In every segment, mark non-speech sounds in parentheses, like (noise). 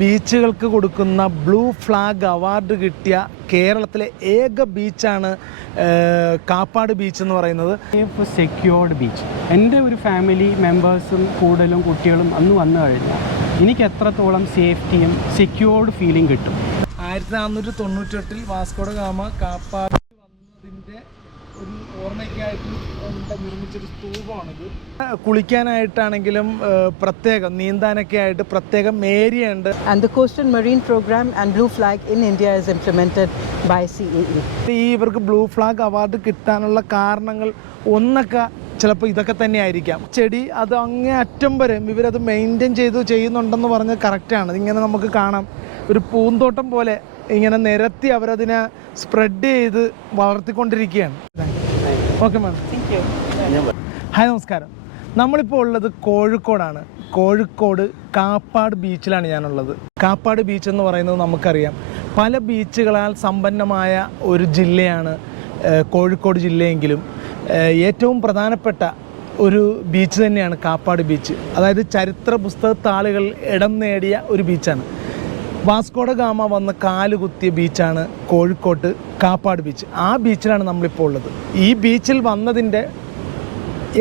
ബീച്ചുകൾക്ക് കൊടുക്കുന്ന blue flag award കിട്ടിയ കേരളത്തിലെ ഏക ബീച്ചാണ് കാപ്പാട് ബീച്ച് എന്ന് പറയുന്നത്. സെക്യൂർഡ് ബീച്ച് എന്റെ ഒരു ഫാമിലി മെമ്പേഴ്സും കൂടുതലും കുട്ടികളും അന്ന് വന്നു കഴിഞ്ഞാൽ എനിക്ക് എത്രത്തോളം സേഫ്റ്റിയും സെക്യൂർഡ് ഫീലിംഗ് കിട്ടും. ആയിരത്തി നാനൂറ്റി തൊണ്ണൂറ്റെട്ടിൽ വാസ്കോഡ ഗാമ കാപ്പാട് വന്നതിന്റെ ഒരു ഓർമ്മയ്ക്കായിട്ട് നിർമ്മിച്ചൊരു സ്തൂപമാണിത് കുളിക്കാനായിട്ടാണെങ്കിലും പ്രത്യേകം നീന്താനൊക്കെ ആയിട്ട് പ്രത്യേകം ഏരിയ ഉണ്ട് the coastal marine program and blue flag in India is is by C. ഈ ഇവർക്ക് ബ്ലൂ ഫ്ലാഗ് അവാർഡ് കിട്ടാനുള്ള കാരണങ്ങൾ ഒന്നൊക്കെ ചിലപ്പോൾ ഇതൊക്കെ തന്നെ ആയിരിക്കാം ചെടി അത് അങ്ങേ അറ്റം വരെ ഇവരത് മെയിന്റെയിൻ ചെയ്ത് ചെയ്യുന്നുണ്ടെന്ന് പറഞ്ഞ് കറക്റ്റാണ് ഇങ്ങനെ നമുക്ക് കാണാം. ഒരു പൂന്തോട്ടം പോലെ ഇങ്ങനെ നിരത്തി അവരതിനെ സ്പ്രെഡ് ചെയ്ത് വളർത്തിക്കൊണ്ടിരിക്കുകയാണ്. ഓക്കെ മാം ഹായ് നമസ്കാരം. നമ്മളിപ്പോൾ ഉള്ളത് കോഴിക്കോടാണ്. കോഴിക്കോട് കാപ്പാട് ബീച്ചിലാണ് ഞാനുള്ളത്. കാപ്പാട് ബീച്ച് എന്ന് പറയുന്നത് നമുക്കറിയാം. പല ബീച്ചുകളാൽ സമ്പന്നമായ ഒരു ജില്ലയാണ് കോഴിക്കോട് ജില്ലയെങ്കിലും. ഏറ്റവും പ്രധാനപ്പെട്ട ഒരു ബീച്ച് തന്നെയാണ് കാപ്പാട് ബീച്ച്. അതായത് ചരിത്ര പുസ്തകത്താളുകൾ ഇടം നേടിയ ഒരു ബീച്ചാണ്. വാസ്കോഡ ഗാമ വന്ന് കാലുകുത്തിയ ബീച്ചാണ് കോഴിക്കോട്ട് കാപ്പാട് ബീച്ച്. ആ ബീച്ചിലാണ് നമ്മളിപ്പോൾ ഉള്ളത്. ഈ ബീച്ചിൽ വന്നതിന്റെ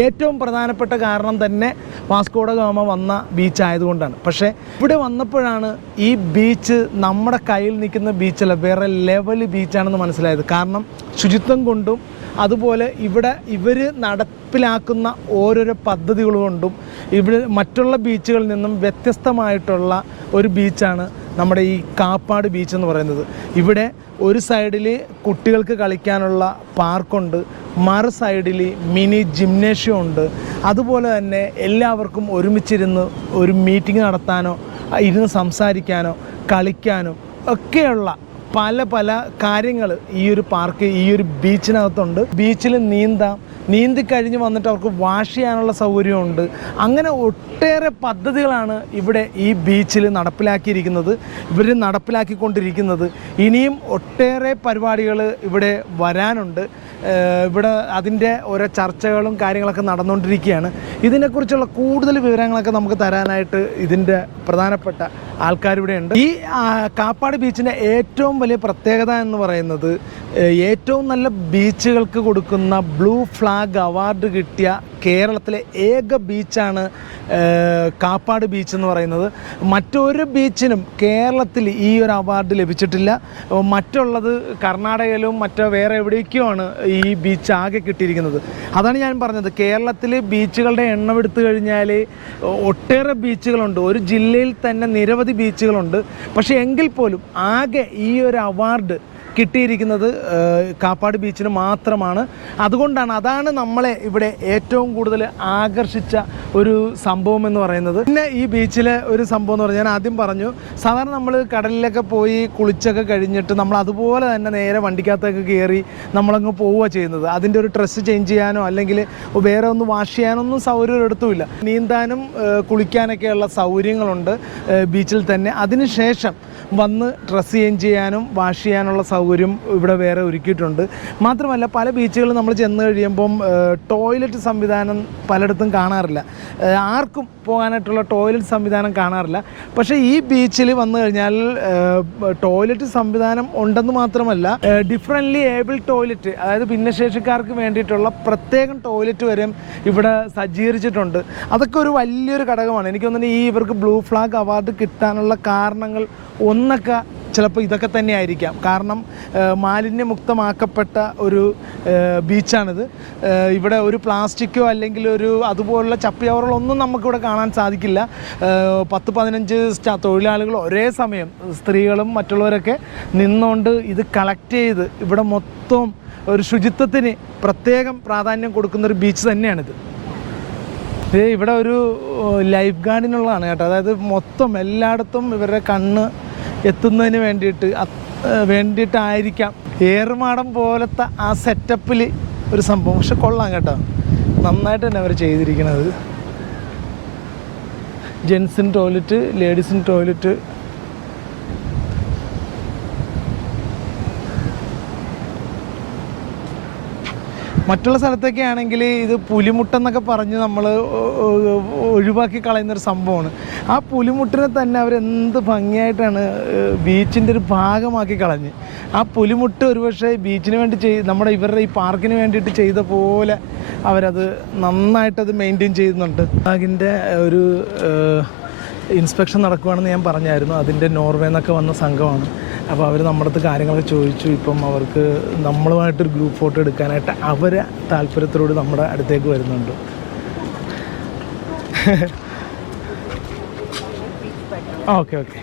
ഏറ്റവും പ്രധാനപ്പെട്ട കാരണം തന്നെ വാസ്കോഡ ഗാമ വന്ന ബീച്ച് ആയതുകൊണ്ടാണ് പക്ഷേ ഇവിടെ വന്നപ്പോഴാണ് ഈ ബീച്ച് നമ്മുടെ കയ്യിൽ നിൽക്കുന്ന ബീച്ചല്ല വേറെ ലെവൽ ബീച്ചാണെന്ന് മനസ്സിലായത്. കാരണം ശുചിത്വം കൊണ്ടും അതുപോലെ ഇവിടെ ഇവർ നടപ്പിലാക്കുന്ന ഓരോരോ പദ്ധതികൾ കൊണ്ടും ഇവിടെ മറ്റുള്ള ബീച്ചുകളിൽ നിന്നും വ്യത്യസ്തമായിട്ടുള്ള ഒരു ബീച്ചാണ് നമ്മുടെ ഈ കാപ്പാട് ബീച്ച് എന്ന് പറയുന്നത്. ഇവിടെ ഒരു സൈഡിൽ കുട്ടികൾക്ക് കളിക്കാനുള്ള പാർക്കുണ്ട്. മറു സൈഡിൽ മിനി ജിംനേഷ്യം ഉണ്ട്. അതുപോലെ തന്നെ എല്ലാവർക്കും ഒരുമിച്ചിരുന്ന് ഒരു മീറ്റിംഗ് നടത്താനോ ഇരുന്ന് സംസാരിക്കാനോ കളിക്കാനോ ഒക്കെയുള്ള പല പല കാര്യങ്ങൾ ഈ ഒരു പാർക്ക് ഈ ഒരു ബീച്ചിനകത്തുണ്ട് ബീച്ചിൽ നീന്താം നീന്തി കഴിഞ്ഞ് വന്നിട്ട് അവർക്ക് വാഷ് ചെയ്യാനുള്ള സൗകര്യമുണ്ട്. അങ്ങനെ ഒട്ടേറെ പദ്ധതികളാണ് ഇവിടെ ഈ ബീച്ചിൽ നടപ്പിലാക്കിയിരിക്കുന്നത് ഇവർ നടപ്പിലാക്കിക്കൊണ്ടിരിക്കുന്നത്. ഇനിയും ഒട്ടേറെ പരിപാടികൾ ഇവിടെ വരാനുണ്ട്. ഇവിടെ അതിന്റെ ഓരോ ചർച്ചകളും കാര്യങ്ങളൊക്കെ നടന്നുകൊണ്ടിരിക്കുകയാണ്. ഇതിനെക്കുറിച്ചുള്ള കൂടുതൽ വിവരങ്ങളൊക്കെ നമുക്ക് തരാനായിട്ട് ഇതിന്റെ പ്രധാനപ്പെട്ട ആൾക്കാരിവിടെ ഉണ്ട്. ഈ കാപ്പാട് ബീച്ചിന്റെ ഏറ്റവും വലിയ പ്രത്യേകത എന്ന് പറയുന്നത് ഏറ്റവും നല്ല ബീച്ചുകൾക്ക് കൊടുക്കുന്ന ബ്ലൂ ഫ്ലാഗ് അവാർഡ് കിട്ടിയ കേരളത്തിലെ ഏക ബീച്ചാണ് കാപ്പാട് ബീച്ച് എന്ന് പറയുന്നത്. മറ്റൊരു ബീച്ചിനും കേരളത്തിൽ ഈ ഒരു അവാർഡ് ലഭിച്ചിട്ടില്ല. മറ്റുള്ളത് കർണാടകയിലും മറ്റോ വേറെ എവിടേക്കുമാണ് ഈ ബീച്ച് ആകെ കിട്ടിയിരിക്കുന്നത്. അതാണ് ഞാൻ പറഞ്ഞത്. കേരളത്തിൽ ബീച്ചുകളുടെ എണ്ണം എടുത്തു കഴിഞ്ഞാൽ ഒട്ടേറെ ബീച്ചുകളുണ്ട് ഒരു ജില്ലയിൽ തന്നെ നിരവധി ബീച്ചുകളുണ്ട് പക്ഷേ എങ്കിൽ പോലും ആകെ ഈ ഒരു അവാർഡ് കിട്ടിയിരിക്കുന്നത് കാപ്പാട് ബീച്ചിന് മാത്രമാണ്. അതുകൊണ്ടാണ് അതാണ് നമ്മളെ ഇവിടെ ഏറ്റവും കൂടുതൽ ആകർഷിച്ച ഒരു സംഭവം എന്ന് പറയുന്നത്. പിന്നെ ഈ ബീച്ചിലെ ഒരു സംഭവം എന്ന് പറഞ്ഞാൽ ഞാൻ ആദ്യം പറഞ്ഞു സാധാരണ നമ്മൾ കടലിലൊക്കെ പോയി കുളിച്ചൊക്കെ കഴിഞ്ഞിട്ട് നമ്മൾ അതുപോലെ തന്നെ നേരെ വണ്ടിക്കകത്തൊക്കെ കയറി നമ്മളങ്ങ് പോവുക ചെയ്യുന്നത്. അതിന്റെ ഒരു ഡ്രസ്സ് ചേഞ്ച് ചെയ്യാനോ അല്ലെങ്കിൽ വേറെ ഒന്ന് വാഷ് ചെയ്യാനൊന്നും സൗകര്യം എടുത്തുമില്ല നീന്താനും കുളിക്കാനൊക്കെയുള്ള സൗകര്യങ്ങളുണ്ട് ബീച്ചിൽ തന്നെ. അതിനുശേഷം വന്ന് ഡ്രസ്സ് ചേഞ്ച് ചെയ്യാനും വാഷ് ചെയ്യാനുള്ള സൗകര്യം ഇവിടെ വേറെ ഒരുക്കിയിട്ടുണ്ട്. മാത്രമല്ല പല ബീച്ചുകളിൽ നമ്മൾ ചെന്ന് കഴിയുമ്പം ടോയ്ലറ്റ് സംവിധാനം പലയിടത്തും കാണാറില്ല. ആർക്കും പോകാനായിട്ടുള്ള ടോയ്ലറ്റ് സംവിധാനം കാണാറില്ല. പക്ഷേ ഈ ബീച്ചിൽ വന്നു കഴിഞ്ഞാൽ ടോയ്ലറ്റ് സംവിധാനം ഉണ്ടെന്ന് മാത്രമല്ല ഡിഫറെന്റ്ലി ഏബിൾ ടോയ്ലറ്റ് അതായത് ഭിന്നശേഷിക്കാർക്ക് വേണ്ടിയിട്ടുള്ള പ്രത്യേകം ടോയ്ലറ്റ് വരെയും ഇവിടെ സജ്ജീകരിച്ചിട്ടുണ്ട്. അതൊക്കെ ഒരു വലിയൊരു ഘടകമാണ്. എനിക്ക് തോന്നുന്നത് ഈ ഇവർക്ക് ബ്ലൂ ഫ്ലാഗ് അവാർഡ് കിട്ടാനുള്ള കാരണങ്ങൾ ഒന്നൊക്കെ ചിലപ്പോൾ ഇതൊക്കെ തന്നെ ആയിരിക്കാം. കാരണം മാലിന്യമുക്തമാക്കപ്പെട്ട ഒരു ബീച്ചാണിത്. ഇവിടെ ഒരു പ്ലാസ്റ്റിക്കോ അല്ലെങ്കിൽ ഒരു അതുപോലുള്ള ചപ്പിയവറുകളൊന്നും നമുക്കിവിടെ കാണാൻ സാധിക്കില്ല. പത്ത് പതിനഞ്ച് തൊഴിലാളികൾ ഒരേ സമയം സ്ത്രീകളും മറ്റുള്ളവരൊക്കെ നിന്നുകൊണ്ട് ഇത് കളക്ട് ചെയ്ത് ഇവിടെ മൊത്തം ഒരു ശുചിത്വത്തിന് പ്രത്യേകം പ്രാധാന്യം കൊടുക്കുന്ന ഒരു ബീച്ച് തന്നെയാണിത്. ഇത് ഇവിടെ ഒരു ലൈഫ് ഗാർഡിനുള്ളതാണ് കേട്ടോ. അതായത് മൊത്തം എല്ലായിടത്തും ഇവരുടെ കണ്ണ് എത്തുന്നതിന് വേണ്ടിയിട്ട് വേണ്ടിയിട്ടായിരിക്കാം ഏറുമാടം പോലത്തെ ആ സെറ്റപ്പിൽ ഒരു സംഭവം. പക്ഷെ കൊള്ളാം കേട്ടോ. നന്നായിട്ട് തന്നെ അവർ ചെയ്തിരിക്കുന്നത് ജെൻസിൻ ടോയ്ലറ്റ് ലേഡീസിൻ ടോയ്ലറ്റ് മറ്റുള്ള സ്ഥലത്തൊക്കെ ആണെങ്കിൽ ഇത് പുലിമുട്ടെന്നൊക്കെ പറഞ്ഞ് നമ്മൾ ഒഴിവാക്കി കളയുന്നൊരു സംഭവമാണ്. ആ പുലിമുട്ടിനെ തന്നെ അവരെന്ത് ഭംഗിയായിട്ടാണ് ബീച്ചിന്റെ ഒരു ഭാഗമാക്കി കളഞ്ഞ്. ആ പുലിമുട്ട് ഒരുപക്ഷെ ബീച്ചിന് വേണ്ടി ചെയ് നമ്മുടെ ഇവരുടെ ഈ പാർക്കിന് വേണ്ടിയിട്ട് ചെയ്ത പോലെ അവരത് നന്നായിട്ടത് മെയിന്റെയിൻ ചെയ്യുന്നുണ്ട്. അതിന്റെ ഒരു ഇൻസ്പെക്ഷൻ നടക്കുവാണെന്ന് ഞാൻ പറഞ്ഞായിരുന്നു. അതിന്റെ നോർവേന്നൊക്കെ വന്ന സംഘമാണ്. അപ്പോൾ അവർ നമ്മുടെ അടുത്ത് കാര്യങ്ങളൊക്കെ ചോദിച്ചു. ഇപ്പം അവർക്ക് നമ്മളുമായിട്ടൊരു ഗ്രൂപ്പ് ഫോട്ടോ എടുക്കാനായിട്ട് അവരെ താല്പര്യത്തോട് നമ്മുടെ അടുത്തേക്ക് വരുന്നുണ്ട്. Okay okay.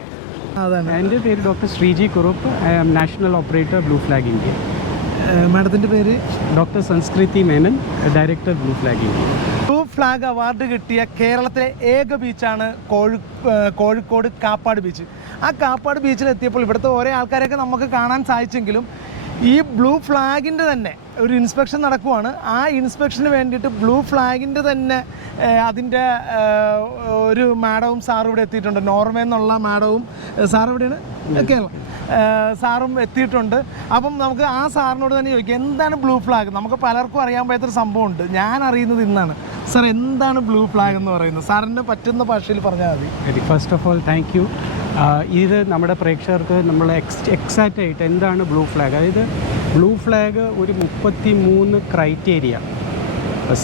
അതാണ്. എന്റെ പേര് doctor Sreeji Kurup. I am national operator blue flag India. മാഡത്തിന്റെ പേര്? Doctor Samskriti Menon director blue flag India. Flag award കിട്ടിയ കേരളത്തിലെ ഏക ബീച്ചാണ് കോഴി കോഴിക്കോട് കാപ്പാട് ബീച്ച് ആ കാപ്പാട് ബീച്ചിൽ എത്തിയപ്പോൾ ഇവിടുത്തെ ഓരോ ആൾക്കാരെയൊക്കെ നമുക്ക് കാണാൻ സാധിച്ചെങ്കിലും ഈ ബ്ലൂ ഫ്ലാഗിന്റെ തന്നെ ഒരു ഇൻസ്പെക്ഷൻ നടക്കുവാണ്. ആ ഇൻസ്പെക്ഷന് വേണ്ടിയിട്ട് ബ്ലൂ ഫ്ലാഗിന്റെ തന്നെ അതിന്റെ ഒരു മാഡവും സാറും ഇവിടെ എത്തിയിട്ടുണ്ട്. നോർവേ എന്നുള്ള മാഡവും സാർ ഇവിടെയാണ് കേരളം. സാറും എത്തിയിട്ടുണ്ട്. അപ്പം നമുക്ക് ആ സാറിനോട് തന്നെ ചോദിക്കാം എന്താണ് ബ്ലൂ ഫ്ലാഗ് നമുക്ക് പലർക്കും അറിയാൻ പറ്റാത്തൊരു സംഭവമുണ്ട്. ഞാൻ അറിയുന്നത് ഇന്നാണ്. സാർ എന്താണ് ബ്ലൂ ഫ്ലാഗ് എന്ന് പറയുന്നത്? സാറിന് പറ്റുന്ന ഭാഷയിൽ പറഞ്ഞാൽ മതി. First of all thank you ഇത് നമ്മുടെ പ്രേക്ഷകർക്ക് നമ്മൾ എക്സ് എക്സാക്റ്റ് ആയിട്ട് എന്താണ് ബ്ലൂ ഫ്ലാഗ്? അതായത് ബ്ലൂ ഫ്ലാഗ് ഒരു മുപ്പത്തി മൂന്ന് criteria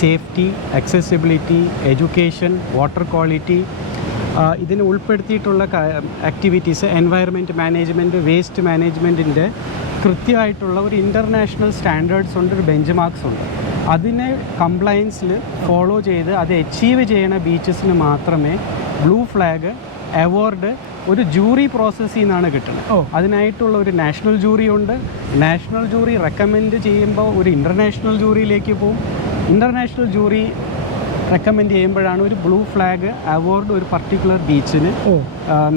safety accessibility education water quality ഇതിന് ഉൾപ്പെടുത്തിയിട്ടുള്ള ആക്ടിവിറ്റീസ് എൻവയറമെന്റ് മാനേജ്മെന്റ് വേസ്റ്റ് മാനേജ്മെന്റിന്റെ കൃത്യമായിട്ടുള്ള ഒരു ഇന്റർനാഷണൽ സ്റ്റാൻഡേർഡ്സ് ഉണ്ട് ഒരു ബെഞ്ച് മാർക്സ് ഉണ്ട്. അതിനെ കംപ്ലയൻസിൽ ഫോളോ ചെയ്ത് അത് അച്ചീവ് ചെയ്യണ ബീച്ചസിന് മാത്രമേ ബ്ലൂ ഫ്ലാഗ് അവാർഡ് ഒരു ജൂറി പ്രോസസ്സിൽ നിന്നാണ് കിട്ടുന്നത്. ഓ. അതിനായിട്ടുള്ള ഒരു നാഷണൽ ജൂറി ഉണ്ട്. നാഷണൽ ജൂറി റെക്കമെൻഡ് ചെയ്യുമ്പോൾ ഒരു ഇന്റർനാഷണൽ ജൂറിയിലേക്ക് പോകും ഇന്റർനാഷണൽ ജൂറി റെക്കമെൻഡ് ചെയ്യുമ്പോഴാണ് ഒരു ബ്ലൂ ഫ്ലാഗ് അവാർഡ് ഒരു പർട്ടിക്കുലർ ബീച്ചിന്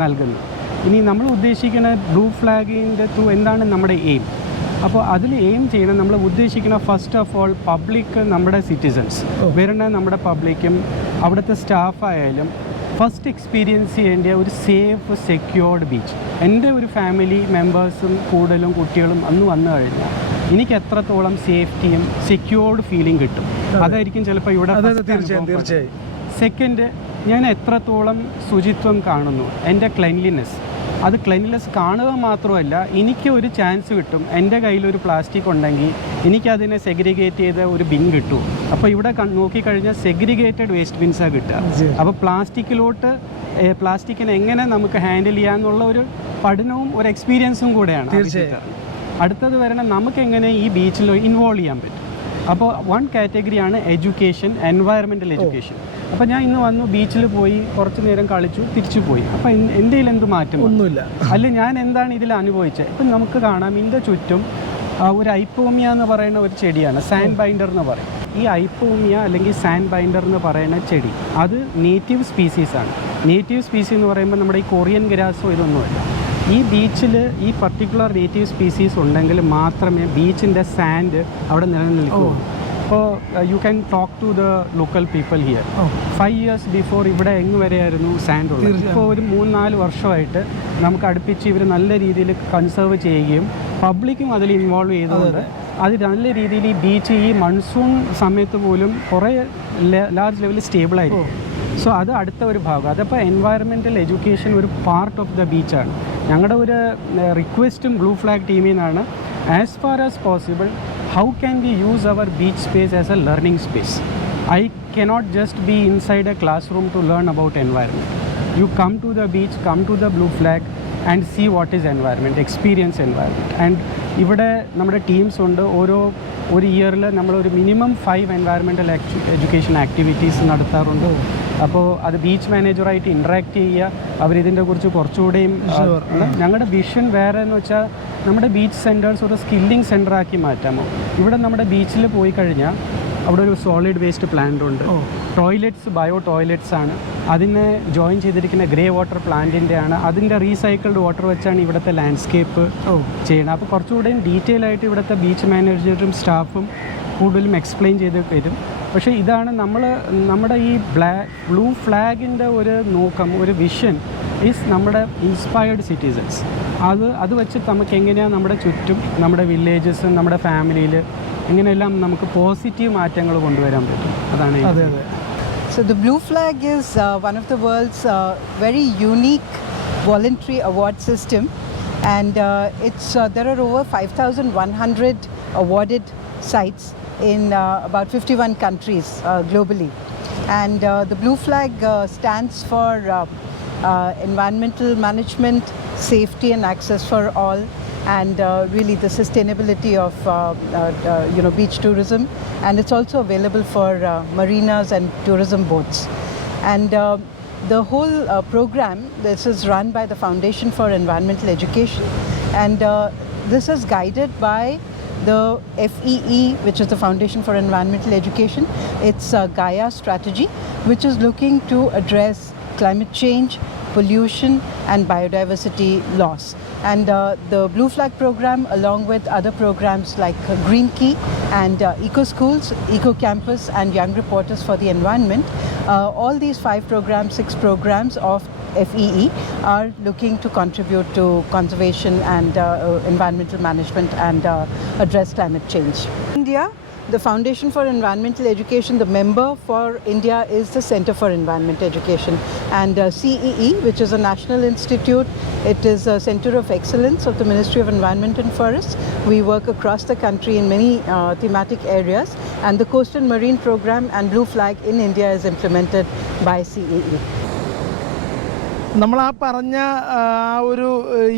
നൽകുന്നത്. ഇനി നമ്മൾ ഉദ്ദേശിക്കുന്ന ബ്ലൂ ഫ്ലാഗിന്റെ ത്രൂ എന്താണ് നമ്മുടെ എയിം അപ്പോൾ അതിൽ എയിം ചെയ്യണം നമ്മൾ ഉദ്ദേശിക്കുന്ന ഫസ്റ്റ് ഓഫ് ഓൾ പബ്ലിക് നമ്മുടെ സിറ്റിസൺസ് വരുന്ന നമ്മുടെ പബ്ലിക്കും അവിടുത്തെ സ്റ്റാഫായാലും ഫസ്റ്റ് എക്സ്പീരിയൻസ് ചെയ്യേണ്ട ഒരു സേഫ് സെക്യൂർഡ് ബീച്ച് എന്റെ ഒരു ഫാമിലി മെമ്പേഴ്സും കൂടുതലും കുട്ടികളും അന്ന് വന്നു കഴിഞ്ഞാൽ എനിക്ക് എത്രത്തോളം സേഫ്റ്റിയും സെക്യൂർഡ് ഫീലിംഗ് കിട്ടും. അതായിരിക്കും ചിലപ്പോൾ ഇവിടെ തീർച്ചയായും തീർച്ചയായും. സെക്കൻഡ് ഞാൻ എത്രത്തോളം ശുചിത്വം കാണുന്നു? എന്റെ ക്ലെൻലിനെസ് അത് ക്ലെൻലിനെസ് കാണുക മാത്രമല്ല എനിക്ക് ഒരു ചാൻസ് കിട്ടും. എന്റെ കയ്യിൽ ഒരു പ്ലാസ്റ്റിക് ഉണ്ടെങ്കിൽ എനിക്കതിനെ സെഗ്രിഗേറ്റ് ചെയ്ത ഒരു ബിൻ കിട്ടും. അപ്പോൾ ഇവിടെ നോക്കിക്കഴിഞ്ഞാൽ സെഗ്രിഗേറ്റഡ് വേസ്റ്റ് ബിൻസാണ് കിട്ടുക. അപ്പോൾ പ്ലാസ്റ്റിക്കിലോട്ട് പ്ലാസ്റ്റിക്കിനെ എങ്ങനെ നമുക്ക് ഹാൻഡിൽ ചെയ്യാമെന്നുള്ള ഒരു പഠനവും ഒരു എക്സ്പീരിയൻസും കൂടെയാണ്. അടുത്തത് വരണം നമുക്ക് എങ്ങനെ ഈ ബീച്ചിൽ ഇൻവോൾവ് ചെയ്യാൻ പറ്റും. അപ്പോൾ വൺ കാറ്റഗറിയാണ് എഡ്യൂക്കേഷൻ എൻവയറമെന്റൽ എഡ്യൂക്കേഷൻ അപ്പോൾ ഞാൻ ഇന്ന് വന്നു ബീച്ചിൽ പോയി കുറച്ച് നേരം കളിച്ചു തിരിച്ചു പോയി. അപ്പോൾ എന്റെ എന്ത് മാറ്റം ഒന്നുമില്ല. അല്ല ഞാൻ എന്താണ് ഇതിൽ അനുഭവിച്ചത്? ഇപ്പം നമുക്ക് കാണാം ഇതിന്റെ ചുറ്റും ഒരു ഐപ്പോമിയ എന്ന് പറയുന്ന ഒരു ചെടിയാണ് സാൻഡ് ബൈൻഡർ എന്ന് പറയും. ഈ ഐപ്പോമിയ അല്ലെങ്കിൽ സാൻഡ് ബൈൻഡർ എന്ന് പറയുന്ന ചെടി അത് നേറ്റീവ് സ്പീസീസ് ആണ്. നേറ്റീവ് സ്പീസീസ് എന്ന് പറയുമ്പോൾ നമ്മുടെ ഈ കൊറിയൻ ഗ്രാസോ ഇതൊന്നുമല്ല. ഈ ബീച്ചിൽ ഈ പർട്ടിക്കുലർ നേറ്റീവ് സ്പീസീസ് ഉണ്ടെങ്കിൽ മാത്രമേ ബീച്ചിന്റെ സാൻഡ് അവിടെ നിലനിൽക്കൂ അപ്പോൾ you can talk to the local people here five years before ഇവിടെ എങ്ങ് വരെയായിരുന്നു സാൻഡ് ഉള്ളത്. ഇപ്പോൾ ഒരു മൂന്ന് നാല് വർഷമായിട്ട് നമുക്ക് അടുപ്പിച്ച് ഇവർ നല്ല രീതിയിൽ കൺസേർവ് ചെയ്യുകയും പബ്ലിക്കും അതിൽ ഇൻവോൾവ് ചെയ്തുകൊണ്ട് അത് നല്ല രീതിയിൽ ഈ ബീച്ച് ഈ മൺസൂൺ സമയത്ത് പോലും കുറേ ലാർജ് ലെവലിൽ സ്റ്റേബിളായിരിക്കും സോ അത് അടുത്ത ഒരു ഭാഗം. അതപ്പോൾ എൻവയറമെന്റൽ എഡ്യൂക്കേഷൻ ഒരു പാർട്ട് ഓഫ് ദ ബീച്ചാണ് ഞങ്ങളുടെ ഒരു റിക്വസ്റ്റും ബ്ലൂ ഫ്ലാഗ് ടീമിൽ നിന്നാണ് as far as possible how can we use our beach space as a learning space? I cannot just be inside a classroom to learn about environment. You come to the beach, come to the blue flag and see what is environment, experience environment. And ഇവിടെ നമ്മുടെ teams ഉണ്ട് ഓരോ ഒരു ഇയറിൽ നമ്മൾ ഒരു minimum five environmental education activities നടത്താറുണ്ട് അപ്പോൾ അത് ബീച്ച് മാനേജറായിട്ട് ഇൻട്രാക്ട് ചെയ്യുക അവരിതിന്റെ കുറിച്ച് കുറച്ചുകൂടെയും. ഞങ്ങളുടെ വിഷൻ വേറെ എന്ന് വെച്ചാൽ നമ്മുടെ ബീച്ച് സെന്റേഴ്സ് ഒരു സ്കില്ലിംഗ് സെന്റർ ആക്കി മാറ്റാമോ? ഇവിടെ നമ്മുടെ ബീച്ചിൽ പോയി കഴിഞ്ഞാൽ അവിടെ ഒരു സോളിഡ് വേസ്റ്റ് പ്ലാന്റ് ഉണ്ട്. ടോയ്ലറ്റ്സ് ബയോ ടോയ്ലറ്റ്സ് ആണ്. അതിനെ ജോയിൻ ചെയ്തിരിക്കുന്ന ഗ്രേ വാട്ടർ പ്ലാന്റിന്റെ ആണ്. അതിന്റെ റീസൈക്കിൾഡ് വാട്ടർ വെച്ചാണ് ഇവിടുത്തെ ലാൻഡ്സ്കേപ്പ് ചെയ്യണം. അപ്പോൾ കുറച്ചുകൂടെയും ഡീറ്റെയിൽ ആയിട്ട് ഇവിടുത്തെ ബീച്ച് മാനേജറും സ്റ്റാഫും കൂടുതലും എക്സ്പ്ലെയിൻ ചെയ്ത് വരും പക്ഷേ ഇതാണ് നമ്മൾ നമ്മുടെ ഈ ബ്ലാ ബ്ലൂ ഫ്ലാഗിന്റെ ഒരു നോക്കം ഒരു വിഷൻ ഈസ് നമ്മുടെ ഇൻസ്പയർഡ് സിറ്റിസൺസ് അത് അത് വെച്ച് നമുക്ക് എങ്ങനെയാണ് നമ്മുടെ ചുറ്റും നമ്മുടെ വില്ലേജസ് നമ്മുടെ ഫാമിലിയിൽ ഇങ്ങനെയെല്ലാം നമുക്ക് പോസിറ്റീവ് മാറ്റങ്ങൾ കൊണ്ടുവരാൻ പറ്റും അതാണ് അതെ അതെ So the Blue Flag is uh, one of the world's uh, very unique voluntary award system, and uh, it's uh, there are over 5,100 awarded sites in uh, about 51 countries uh, globally, and uh, the Blue Flag uh, stands for uh, uh, environmental management, safety, and access for all. And uh, really, the sustainability of uh, uh, uh, you know beach tourism, and it's also available for marinas and tourism boats. And the whole program this is run by the Foundation for Environmental Education, and this is guided by the FEE, which is the Foundation for Environmental Education. It's a Gaia strategy, which is looking to address climate change, pollution, and biodiversity loss. And uh, the Blue Flag program, along with other programs like uh, Green Key and uh, Eco Schools, Eco Campus, and Young Reporters for the Environment, uh, all these five programs, six programs of FEE are looking to contribute to conservation and uh, environmental management and uh, address climate change. India, the Foundation for Environmental Education, the member for India is the Center for Environment Education. And uh, CEE, which is a national institute, it is a center of excellence of the Ministry of Environment and Forests. We work across the country in many uh, thematic areas. And the Coastal Marine Program and Blue Flag in India is implemented by CEE. നമ്മൾ ആ പറഞ്ഞ ആ ഒരു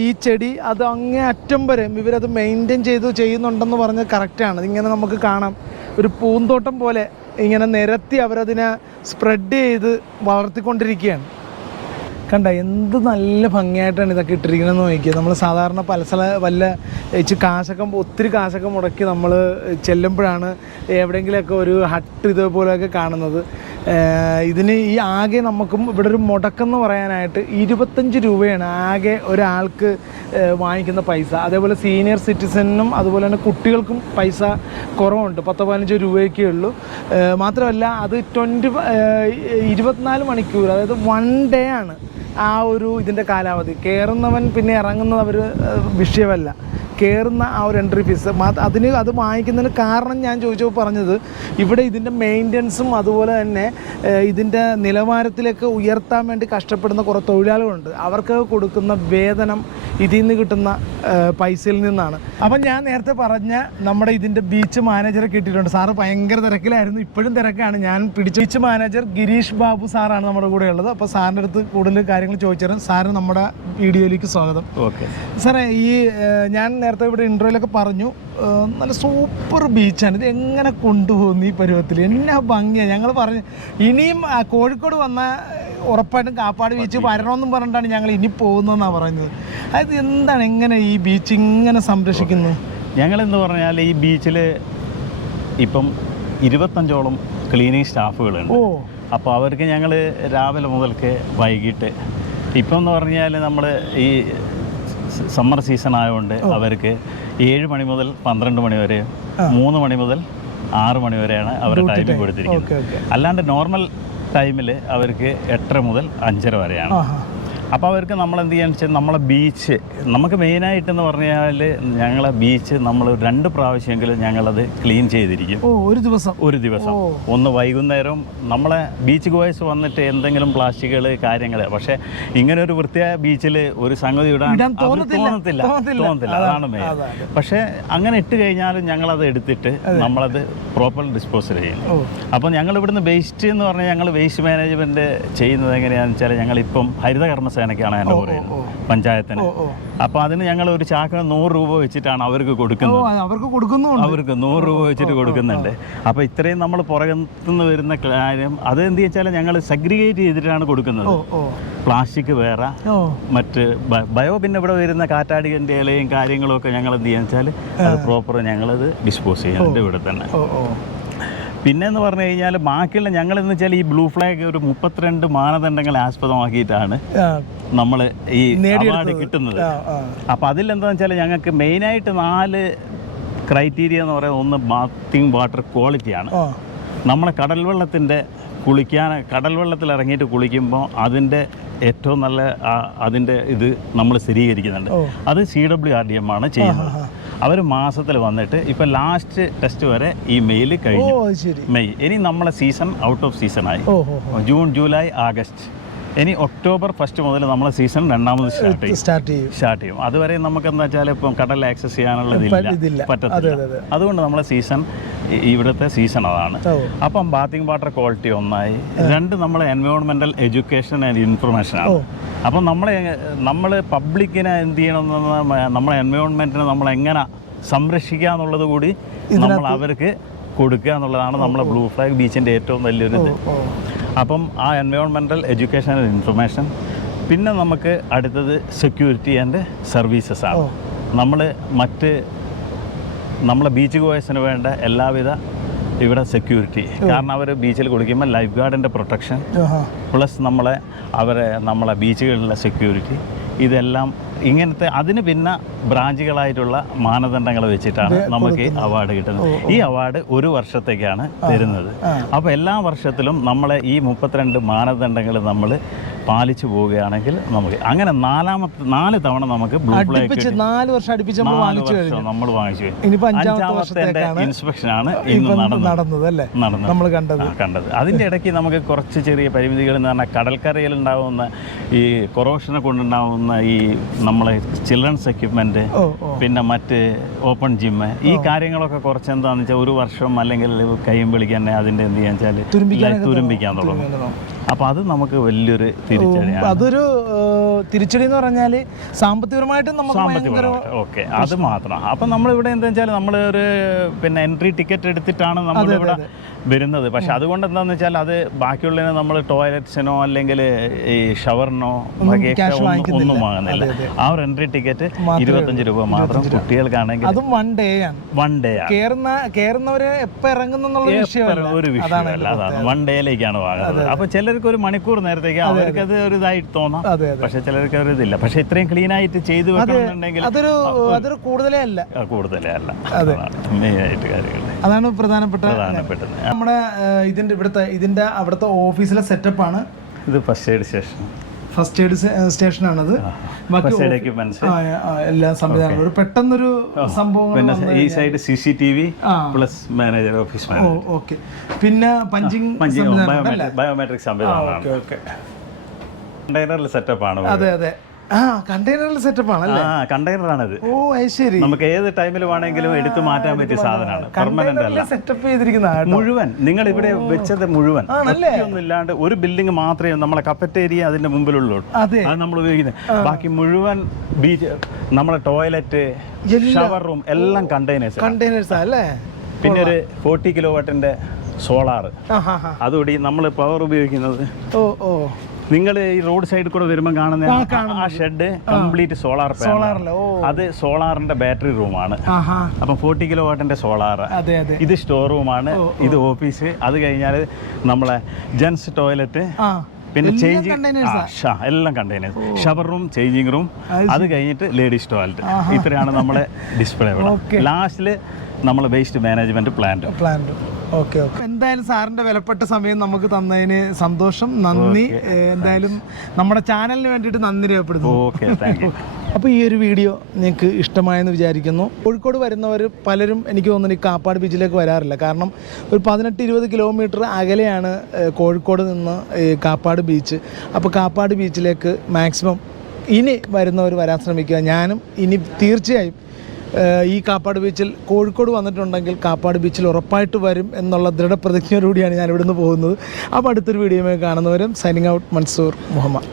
ഈ ചെടി അത് അങ്ങേ അറ്റം വരെ ഇവരത് മെയിന്റെയിൻ ചെയ്ത് ചെയ്യുന്നുണ്ടെന്ന് പറഞ്ഞ് കറക്റ്റാണ് ഇങ്ങനെ നമുക്ക് കാണാം. ഒരു പൂന്തോട്ടം പോലെ ഇങ്ങനെ നിരത്തി അവരതിനെ സ്പ്രെഡ് ചെയ്ത് വളർത്തിക്കൊണ്ടിരിക്കുകയാണ്. കണ്ട എന്ത് നല്ല ഭംഗിയായിട്ടാണ് ഇതൊക്കെ ഇട്ടിരിക്കണമെന്ന് നോക്കിയത് നമ്മൾ സാധാരണ പല സ്ഥല വല്ല ഇച്ച് കാശൊക്കെ ഒത്തിരി കാശൊക്കെ മുടക്കി നമ്മൾ ചെല്ലുമ്പോഴാണ് എവിടെയെങ്കിലുമൊക്കെ ഒരു ഹട്ട് ഇതേപോലെയൊക്കെ കാണുന്നത്. ഇതിന് ഈ ആകെ നമുക്കും ഇവിടെ ഒരു മുടക്കെന്ന് പറയാനായിട്ട് ഇരുപത്തഞ്ച് രൂപയാണ് ആകെ ഒരാൾക്ക് വാങ്ങിക്കുന്ന പൈസ. അതേപോലെ സീനിയർ സിറ്റിസണിനും അതുപോലെ തന്നെ കുട്ടികൾക്കും പൈസ കുറവുണ്ട്. പത്ത് പതിനഞ്ച് രൂപയൊക്കെ ഉള്ളൂ. മാത്രമല്ല അത് ട്വന്റി ഇരുപത്തിനാല് മണിക്കൂർ അതായത് വൺ ഡേ ആണ് ആ ഒരു ഇതിന്റെ കാലാവധി. കയറുന്നവൻ പിന്നെ ഇറങ്ങുന്നത് അവർ വിഷയമല്ല. കയറുന്ന ആ ഒരു എൻട്രി ഫീസ് അതിന് അത് വാങ്ങിക്കുന്നതിന് കാരണം ഞാൻ ചോദിച്ചപ്പോൾ പറഞ്ഞത് ഇവിടെ ഇതിന്റെ മെയിന്റനൻസും അതുപോലെ തന്നെ ഇതിന്റെ നിലവാരത്തിലേക്ക് ഉയർത്താൻ വേണ്ടി കഷ്ടപ്പെടുന്ന കുറേ തൊഴിലാളികളുണ്ട്. അവർക്ക് കൊടുക്കുന്ന വേതനം ഇതിൽ നിന്ന് കിട്ടുന്ന പൈസയിൽ നിന്നാണ്. അപ്പം ഞാൻ നേരത്തെ പറഞ്ഞ നമ്മുടെ ഇതിന്റെ ബീച്ച് മാനേജറെ കിട്ടിയിട്ടുണ്ട് സാറ് ഭയങ്കര തിരക്കിലായിരുന്നു. ഇപ്പോഴും തിരക്കാണ്. ഞാൻ പിടിച്ച. ബീച്ച് മാനേജർ ഗിരീഷ് ബാബു സാറാണ് നമ്മുടെ കൂടെ ഉള്ളത്. അപ്പോൾ സാറിന്റെ അടുത്ത് കൂടുതൽ കാര്യങ്ങൾ ചോദിച്ചത് സാറിന് നമ്മുടെ വീഡിയോയിലേക്ക് സ്വാഗതം. ഓക്കെ. സാറേ ഈ ഞാൻ നേരത്തെ ഇവിടെ ഇൻട്രോയിലൊക്കെ പറഞ്ഞു നല്ല സൂപ്പർ ബീച്ചാണ്. ഇത് എങ്ങനെ കൊണ്ടുപോകുന്നു ഈ പരുവത്തിൽ? എന്നാ ഭംഗിയാണ് ഞങ്ങൾ പറഞ്ഞു ഇനിയും കോഴിക്കോട് വന്ന ഉറപ്പായിട്ടും കാപ്പാട് ബീച്ച് വരണമെന്നും പറഞ്ഞിട്ടാണ് ഞങ്ങൾ ഇനി പോകുന്നതെന്നാണ് പറയുന്നത്. അതായത് എന്താണ് എങ്ങനെ ഈ ബീച്ച് ഇങ്ങനെ സംരക്ഷിക്കുന്നത് ഞങ്ങളെന്ന് പറഞ്ഞാൽ ഈ ബീച്ചിൽ ഇപ്പം ഇരുപത്തഞ്ചോളം ക്ലീനിങ് സ്റ്റാഫുകളുണ്ട്. ഓ. അപ്പോൾ അവർക്ക് ഞങ്ങൾ രാവിലെ മുതൽക്ക് വൈകിട്ട് ഇപ്പം എന്ന് പറഞ്ഞാൽ നമ്മൾ ഈ സമ്മർ സീസൺ ആയതുകൊണ്ട് അവർക്ക് ഏഴ് മണി മുതൽ പന്ത്രണ്ട് മണി വരെ മൂന്ന് മണി മുതൽ ആറ് മണി വരെയാണ് അവർ ടൈമിംഗ് കൊടുത്തിരിക്കുന്നത്. അല്ലാണ്ട് നോർമൽ ടൈമിൽ അവർക്ക് എട്ടര മുതൽ അഞ്ചര വരെയാണ്. അപ്പോൾ അവർക്ക് നമ്മൾ എന്ത് ചെയ്യാന്ന് വെച്ചാൽ നമ്മളെ ബീച്ച് നമുക്ക് മെയിനായിട്ടെന്ന് പറഞ്ഞാൽ ഞങ്ങളെ ബീച്ച് നമ്മൾ രണ്ട് പ്രാവശ്യമെങ്കിലും ഞങ്ങളത് ക്ലീൻ ചെയ്തിരിക്കും. ഒരു ദിവസം? ഒരു ദിവസം. ഒന്ന് വൈകുന്നേരം നമ്മളെ ബീച്ച് ഗോയ്സ് വന്നിട്ട് എന്തെങ്കിലും പ്ലാസ്റ്റിക്കുകൾ കാര്യങ്ങൾ പക്ഷേ ഇങ്ങനെ ഒരു വൃത്തിയായ ബീച്ചിൽ ഒരു സംഗതി ഇടാൻ തോന്നത്തില്ല. തോന്നത്തില്ല. അതാണ്, മെയിൻ പക്ഷെ അങ്ങനെ ഇട്ട് കഴിഞ്ഞാലും ഞങ്ങളത് എടുത്തിട്ട് നമ്മളത് പ്രോപ്പർ ഡിസ്പോസൽ ചെയ്യും. അപ്പോൾ ഞങ്ങൾ ഇവിടുന്ന് വേസ്റ്റ് എന്ന് പറഞ്ഞാൽ ഞങ്ങൾ വേസ്റ്റ് മാനേജ്മെന്റ് ചെയ്യുന്നത് എങ്ങനെയാണെന്ന് വെച്ചാൽ ഞങ്ങളിപ്പം ഹരിതകർമ്മസേനയ്ക്കാണ് ഓ, പറയുന്നത്. പഞ്ചായത്തിന്. അപ്പോൾ അതിന് ഞങ്ങൾ ഒരു ചാക്കിന് നൂറ് രൂപ വെച്ചിട്ടാണ് അവർക്ക് കൊടുക്കുന്നത്. അവർക്ക് കൊടുക്കുന്നു അവർക്ക് നൂറ് രൂപ വെച്ചിട്ട് കൊടുക്കുന്നുണ്ട്. അപ്പോൾ ഇത്രയും നമ്മൾ പുറത്തുനിന്ന് വരുന്ന കാര്യം അത് എന്ത് വെച്ചാൽ ഞങ്ങൾ സെഗ്രിഗേറ്റ് ചെയ്തിട്ടാണ് കൊടുക്കുന്നത്. പ്ലാസ്റ്റിക് വേറെ മറ്റ് ബയോ പിന്നെ ഇവിടെ വരുന്ന കാറ്റാടികന്റെ ഇലയും കാര്യങ്ങളും ഒക്കെ ഞങ്ങൾ എന്ത് ചെയ്യാന്ന് വെച്ചാൽ അത് പ്രോപ്പർ ഞങ്ങളത് ഡിസ്പോസ് ചെയ്യുന്നുണ്ട് ഇവിടെ തന്നെ. പിന്നെ എന്ന് പറഞ്ഞു കഴിഞ്ഞാൽ ബാക്കിയുള്ള ഞങ്ങൾ എന്ന് വെച്ചാൽ ഈ ബ്ലൂ ഫ്ലാഗ് ഒരു മുപ്പത്തിരണ്ട് മാനദണ്ഡങ്ങളെ ആസ്പദമാക്കിയിട്ടാണ് നമ്മൾ ഈ. അവാർഡ് കിട്ടുന്നത്. അപ്പോൾ അതിലെന്താണെന്ന് വെച്ചാൽ ഞങ്ങൾക്ക് മെയിനായിട്ട് നാല് ക്രൈറ്റീരിയ എന്ന് പറയുന്നത് ഒന്ന് ബാത്തിങ് വാട്ടർ ക്വാളിറ്റിയാണ് നമ്മളെ കടൽ വെള്ളത്തിന്റെ കുളിക്കാൻ കടൽ വെള്ളത്തിൽ ഇറങ്ങിയിട്ട് കുളിക്കുമ്പോൾ അതിന്റെ ഏറ്റവും നല്ല അതിന്റെ ഇത് നമ്മൾ സ്ഥിരീകരിക്കുന്നുണ്ട്. അത് C W R D M ആണ് ചെയ്യുന്നത്. അവർ മാസത്തിൽ വന്നിട്ട് ഇപ്പം ലാസ്റ്റ് ടെസ്റ്റ് വരെ ഈ മെയിൽ കഴിഞ്ഞു. മെയ്. ഇനി നമ്മളെ സീസൺ ഔട്ട് ഓഫ് സീസൺ ആയി. ജൂൺ ജൂലൈ ആഗസ്റ്റ് ഇനി ഒക്ടോബർ ഫസ്റ്റ് മുതൽ നമ്മളെ സീസൺ രണ്ടാമത് സ്റ്റാർട്ട് ചെയ്യും. സ്റ്റാർട്ട് ചെയ്യും. സ്റ്റാർട്ട് ചെയ്യും. അതുവരെ നമുക്ക് എന്താ വെച്ചാൽ ഇപ്പം കടൽ ആക്സസ് ചെയ്യാനുള്ളതില്ല. പറ്റത്തില്ല. അതെ, അതെ. അതുകൊണ്ട് നമ്മളെ സീസൺ ഇവിടുത്തെ സീസൺ അതാണ്. അപ്പം ബാത്തിങ് വാട്ടർ ക്വാളിറ്റി ഒന്നായി. രണ്ട് നമ്മൾ എൻവയോൺമെന്റൽ എഡ്യൂക്കേഷൻ ആൻഡ് ഇൻഫർമേഷൻ ആണ്. അപ്പം നമ്മൾ നമ്മൾ പബ്ലിക്കിനെ എന്ത് ചെയ്യണമെന്ന് നമ്മളെ എൻവയോൺമെന്റിനെ നമ്മൾ എങ്ങനെ സംരക്ഷിക്കുക എന്നുള്ളത് കൂടി നമ്മൾ അവർക്ക് കൊടുക്കുക എന്നുള്ളതാണ് നമ്മളെ ബ്ലൂ ഫ്ലാഗ് ബീച്ചിന്റെ ഏറ്റവും വലിയൊരു ഇത് അപ്പം ആ എൻവയോൺമെന്റൽ എഡ്യൂക്കേഷൻ ആൻഡ് ഇൻഫർമേഷൻ പിന്നെ നമുക്ക് അടുത്തത് സെക്യൂരിറ്റി ആൻഡ് സർവീസസ് ആണ്. നമ്മൾ മറ്റ് നമ്മളെ ബീച്ച് ബോയ്സിന് വേണ്ട എല്ലാവിധ ഇവിടെ സെക്യൂരിറ്റി കാരണം അവർ ബീച്ചിൽ കുളിക്കുമ്പോൾ ലൈഫ് ഗാർഡിന്റെ പ്രൊട്ടക്ഷൻ പ്ലസ് നമ്മളെ അവരെ നമ്മളെ ബീച്ചുകളിലെ സെക്യൂരിറ്റി ഇതെല്ലാം ഇങ്ങനത്തെ അതിന് പിന്നെ ബ്രാഞ്ചുകളായിട്ടുള്ള മാനദണ്ഡങ്ങൾ വെച്ചിട്ടാണ് നമുക്ക് അവാർഡ് കിട്ടുന്നത്. ഈ അവാർഡ് ഒരു വർഷത്തേക്കാണ് തരുന്നത്. അപ്പോൾ എല്ലാ വർഷത്തിലും നമ്മളെ ഈ മുപ്പത്തിരണ്ട് മാനദണ്ഡങ്ങൾ നമ്മൾ പാലിച്ചു പോവുകയാണെങ്കിൽ നമുക്ക് അങ്ങനെ നാലാമത്തെ നാല് തവണ നമുക്ക് ബ്ലൂ ഫ്ലാഗ് നാല് വർഷം അടുപ്പിച്ച് നമ്മൾ വാങ്ങിച്ചു നമ്മൾ വാങ്ങിച്ചു ഇനിയിപ്പോ അഞ്ചാമത്തെ ഇൻസ്പെക്ഷൻ ആണ് ഇന്ന് നടന്നത്. അല്ലേ? നടന്നത്. നമ്മൾ കണ്ടത്. കണ്ടത്. അതിന്റെ ഇടയ്ക്ക് നമുക്ക് കുറച്ച് ചെറിയ പരിമിതികൾ എന്ന് പറഞ്ഞാൽ കടൽക്കരയിൽ ഉണ്ടാവുന്ന ഈ കൊറോഷനെ കൊണ്ടുണ്ടാവുന്ന ഈ നമ്മളെ ചിൽഡ്രൻസ് ഓ പിന്നെ മറ്റ് ഓപ്പൺ ജിമ്മ് ഈ കാര്യങ്ങളൊക്കെ കുറച്ച് എന്താണെന്ന് വെച്ചാൽ ഒരു വർഷം അല്ലെങ്കിൽ കയ്യും വിളിക്കാൻ അതിന്റെ എന്ത് ചെയ്യാൻ വെച്ചാൽ തുരുമ്പിക്കാൻ തുടങ്ങും. അപ്പോൾ അത് നമുക്ക് വലിയൊരു അതൊരു തിരിച്ചടി എന്ന് പറഞ്ഞാൽ സാമ്പത്തികപരമായിട്ടും നമുക്ക് ഭയങ്കര ഓക്കെ അത് മാത്രം. അപ്പം നമ്മളിവിടെ എന്താ വെച്ചാൽ നമ്മൾ ഒരു പിന്നെ എൻട്രി ടിക്കറ്റ് എടുത്തിട്ടാണ് നമ്മളിവിടെ വരുന്നത്. പക്ഷെ അതുകൊണ്ട് എന്താന്ന് വെച്ചാൽ അത് ബാക്കിയുള്ളതിന് നമ്മൾ ടോയ്ലറ്റ്സിനോ അല്ലെങ്കിൽ ഈ ഷവറിനോ ഒന്നും- വാങ്ങുന്നില്ല. ആ ഒരു എൻട്രി ടിക്കറ്റ് ഇരുപത്തഞ്ച് രൂപ മാത്രം കുട്ടികൾക്കാണെങ്കിൽ അതും വൺ ഡേ ആണ്. വൺ ഡേ കേറുന്ന കേറുന്നവരെ എപ്പോൾ ഇറങ്ങുന്ന ഒരു വിഷയമല്ല. അതാണ് വൺ ഡേയിലേക്കാണ് വാങ്ങുന്നത്. അപ്പൊ ചിലർക്ക് ഒരു മണിക്കൂർ നേരത്തേക്ക് അവർക്ക് അത്. ഒരു ഇതായി തോന്നാം. പക്ഷെ ചിലർക്ക് ഒരു ഇതില്ല. പക്ഷെ ഇത്രയും ക്ലീൻ ആയിട്ട് ചെയ്തു വെക്കണമെന്നുണ്ടെങ്കിൽ അതൊരു അതൊരു കൂടുതലേ അല്ല. കൂടുതലേ അല്ല. മെയിൻ ആയിട്ട് കാര്യങ്ങൾ. അതാണ് പ്രധാനപ്പെട്ട പ്രധാനപ്പെട്ടത്. നമ്മുടെ ഇതിന്റെ ഇവിടുത്തെ ഇതിന്റെ അവിടുത്തെ ഓഫീസിലെ സെറ്റപ്പാണ് ഇത് first aid station first aid സ്റ്റേഷനാണത്. ബാക്കി എല്ലാ സംവിധാനങ്ങളും. പെട്ടെന്നൊരു സംഭവം പിന്നെ ഈ side C C T V plus manager office okay. പിന്നെ പഞ്ചിങ് ബയോമെട്രിക് സംവിധാനം കണ്ടെയ്നറിൽ സെറ്റപ്പാണ് അതെ അതെ. കണ്ടെയ്നറിൽ സെറ്റപ്പ് ആണല്ലേ? ആ കണ്ടെയ്നറാണിത് ഓ അത് ശരി. നമുക്ക് ഏത് ടൈമിൽ വേണമെങ്കിലും എടുത്തു മാറ്റാൻ പറ്റിയ സാധനമാണ്. പെർമനന്റ് അല്ല. സെറ്റപ്പ് ചെയ്തിരിക്കുന്ന മുഴുവൻ. നിങ്ങൾ ഇവിടെ വെച്ചത് മുഴുവൻ? ഒന്നും ഇല്ലാണ്ട് ഒരു ബിൽഡിംഗ് മാത്രമേ നമ്മളെ കപ്പറ്റേരിയ അതിന്റെ മുമ്പിലുള്ളൂ. അതെ. നമ്മൾ ഉപയോഗിക്കുന്നത് ബാക്കി മുഴുവൻ ബീച്ച് നമ്മളെ ടോയ്ലറ്റ് ഷവർ റൂം എല്ലാം കണ്ടെയ്നേഴ്സ് കണ്ടെയ്നേഴ്സ് അല്ലേ? പിന്നെ ഒരു ഫോർട്ടി കിലോ വാട്ടിന്റെ സോളാർ അതുകൂടി നമ്മൾ പവർ ഉപയോഗിക്കുന്നത് ഓ ഓ. നിങ്ങൾ ഈ റോഡ് സൈഡിൽ കൂടെ വരുമ്പോൾ കാണുന്ന ആ ഷെഡ് കംപ്ലീറ്റ് സോളാർ സോളാറിൽ ഓ. അത് സോളാറിന്റെ ബാറ്ററി റൂമാണ് അപ്പൊ ഫോർട്ടി കിലോ വാട്ടിന്റെ സോളാർ ഇത് സ്റ്റോർ റൂമാണ് ഇത് ഓഫീസ് അത് കഴിഞ്ഞാൽ നമ്മളെ ജെൻസ് ടോയ്ലറ്റ് പിന്നെ ചേഞ്ചിങ് ഷാ എല്ലാം containers shower room changing room അത് കഴിഞ്ഞിട്ട് ലേഡീസ് ടോയ്ലറ്റ് ഇത്രയാണ് നമ്മളെ ഡിസ്പ്ലേ ലാസ്റ്റിൽ ഇവിടെ (laughs) ലാസ്റ്റിൽ നമ്മളെ waste management plant plant okay okay. എന്തായാലും സാറിന്റെ വിലപ്പെട്ട സമയം നമുക്ക് തന്നതിന് സന്തോഷം. നന്ദി. എന്തായാലും നമ്മുടെ ചാനലിന് വേണ്ടിയിട്ട് നന്ദി താങ്ക് അപ്പോൾ ഈ ഒരു വീഡിയോ നിങ്ങൾക്ക് ഇഷ്ടമായെന്ന് വിചാരിക്കുന്നു. കോഴിക്കോട് വരുന്നവർ പലരും എനിക്ക് തോന്നുന്നു ഈ കാപ്പാട് ബീച്ചിലേക്ക് വരാറില്ല. കാരണം ഒരു പതിനെട്ട് ഇരുപത് കിലോമീറ്റർ അകലെയാണ് കോഴിക്കോട് നിന്ന് ഈ കാപ്പാട് ബീച്ച്. അപ്പോൾ കാപ്പാട് ബീച്ചിലേക്ക് മാക്സിമം ഇനി വരുന്നവർ വരാൻ ശ്രമിക്കുക. ഞാനും ഇനി തീർച്ചയായും ഈ കാപ്പാട് ബീച്ചിൽ കോഴിക്കോട് വന്നിട്ടുണ്ടെങ്കിൽ കാപ്പാട് ബീച്ചിൽ ഉറപ്പായിട്ട് വരും എന്നുള്ള ദൃഢപ്രതിജ്ഞയോടുകൂടിയാണ് ഞാൻ ഇവിടുന്ന് പോകുന്നത്. അപ്പോൾ അടുത്തൊരു വീഡിയോയുമായി കാണുന്നവരും സൈനിങ് ഔട്ട് മൻസൂർ മുഹമ്മദ്.